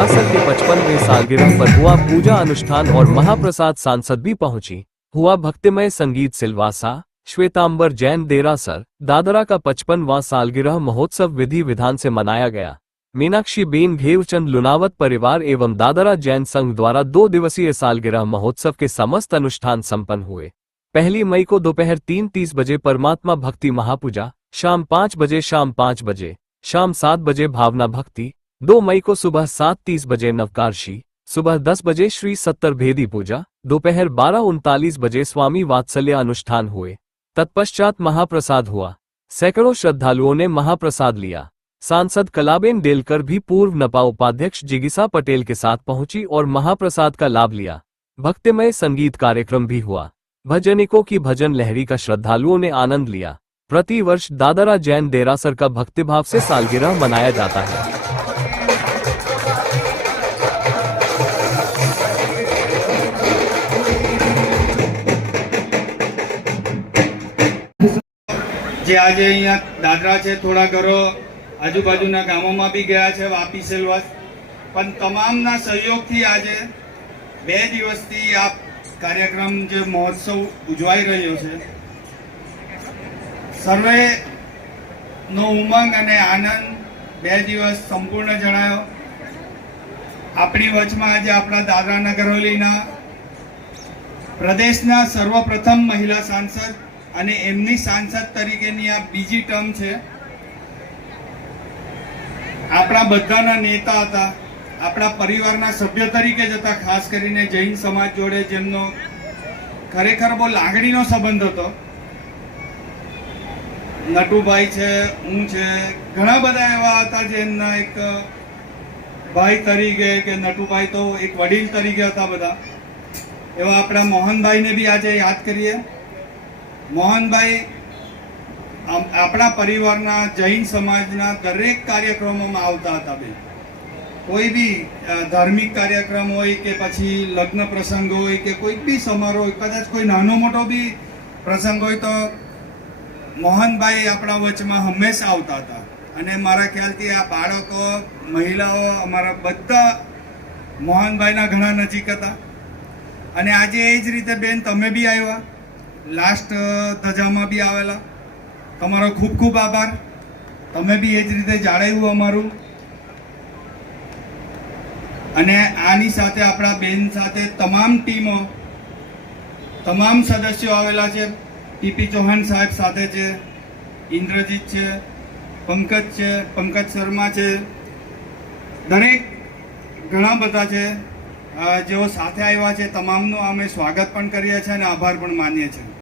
देरासर के 55वें सालगिरह पर हुआ पूजा अनुष्ठान और महाप्रसाद। सांसद भी पहुंची। हुआ भक्तिमय संगीत। सिलवासा श्वेतांबर जैन देरासर दादरा का 55वां सालगिरह महोत्सव विधि विधान से मनाया गया। मीनाक्षी बेन घेवचंद लुनावत परिवार एवं दादरा जैन संघ द्वारा 2 दिवसीय सालगिरह महोत्सव के समस्त अनुष्ठान संपन्न हुए। 1 मई को दोपहर 3:30 बजे परमात्मा भक्ति महापूजा, शाम 5 बजे, शाम 5 बजे, शाम 7 बजे भावना भक्ति। 2 मई को सुबह 7:30 बजे नवकारशी, सुबह 10 बजे श्री सत्तर भेदी पूजा, दोपहर 12:39 बजे स्वामी वात्सल्य अनुष्ठान हुए। तत्पश्चात महाप्रसाद हुआ। सैकड़ों श्रद्धालुओं ने महाप्रसाद लिया। सांसद कलाबेन डेलकर भी पूर्व नपा उपाध्यक्ष जिगिसा पटेल के साथ पहुंची और महाप्रसाद का लाभ लिया। भक्तिमय संगीत कार्यक्रम भी हुआ। भजनिकों की भजन लहरी का श्रद्धालुओं ने आनंद लिया। प्रति वर्ष दादरा जैन देरासर का भक्तिभाव से सालगिरह मनाया जाता है। જે આજે અહીંયા દાદરા છે, થોડા ઘરો આજુબાજુના ગામોમાં બી ગયા છે, વાપી સેલવાસ, પણ તમામના સહયોગથી આજે 2 દિવસથી આ કાર્યક્રમ જે મહોત્સવ ઉજવાઈ રહ્યો છે, સર્વેનો ઉમંગ અને આનંદ 2 દિવસ સંપૂર્ણ જણાયો। આપણી વચમાં આજે આપણા દાદરા નગર હવેલીના પ્રદેશના સર્વપ્રથમ મહિલા સાંસદ અને એમની સાંસદ તરીકેની આ બીજી ટર્મ છે। આપણા બધાના નેતા હતા, આપણા પરિવારના સભ્ય તરીકે જ હતા, ખાસ કરીને જૈન સમાજ જોડે જેમનો ખરેખર બહુ લાગણીનો સંબંધ હતો। નટુભાઈ છે, હું છે, ઘણા બધા એવા હતા જેમના એક ભાઈ તરીકે કે નટુભાઈ તો એક વડીલ તરીકે હતા બધા એવા આપણા મોહનભાઈને બી આજે યાદ કરીએ। મોહનભાઈ આપણા પરિવારના જૈન સમાજના દરેક કાર્યક્રમોમાં આવતા હતા। બેન કોઈ બી ધાર્મિક કાર્યક્રમ હોય કે પછી લગ્ન પ્રસંગ હોય કે કોઈ બી સમારોહ હોય, કદાચ કોઈ નાનો મોટો બી પ્રસંગ હોય તો મોહનભાઈ આપણા વચમાં હંમેશા આવતા હતા। અને મારા ખ્યાલથી આ બાળકો, મહિલાઓ, અમારા બધા મોહનભાઈના ઘણા નજીક હતા। અને આજે એ જ રીતે બેન તમે બી આવ્યા, લાસ્ટ ધજામાં બી આવેલા, તમારો ખૂબ ખૂબ આભાર। તમે બી એ જ રીતે જાળવ્યું અમારું। અને આની સાથે આપણા બેન સાથે તમામ ટીમો, તમામ સદસ્યો આવેલા છે। પીપી ચૌહાણ સાહેબ સાથે છે, ઇન્દ્રજીત છે, પંકજ છે, પંકજ શર્મા છે, દરેક ઘણા બધા છે જેઓ સાથે આવ્યા છે। તમામનું અમે સ્વાગત પણ કરીએ છીએ અને આભાર પણ માનીએ છીએ।